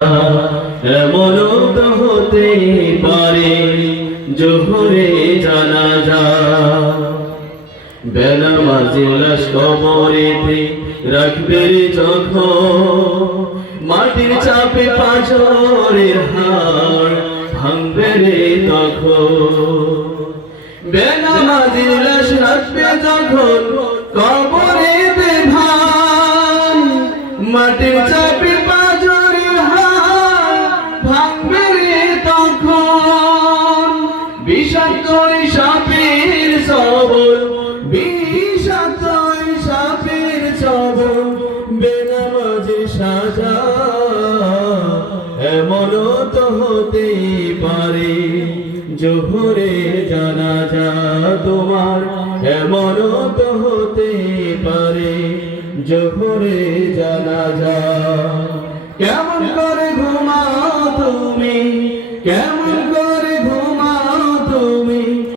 এমনও তো হতে পারে, জোহরে জানা যা। বেনামাজি লাশ কবরেতে রাখবে যখন। মাটির চাপে পাঁচরের হাড় ভাঙবে রে তখন। বেনামাজি লাশ রাখবে যখন, কবরেতে ভাই মাটির চাপে ভাঙবে তখন। বিষাক্ত সাপের সবল বিষাক্ত সাপের সবল বেনামাজের সাজা। এমনও তো হতে পারে জোহরে জানা যা তোমার। এমনও তো হতে পারে জোহরে জানা যা কেমন করে কেমন করে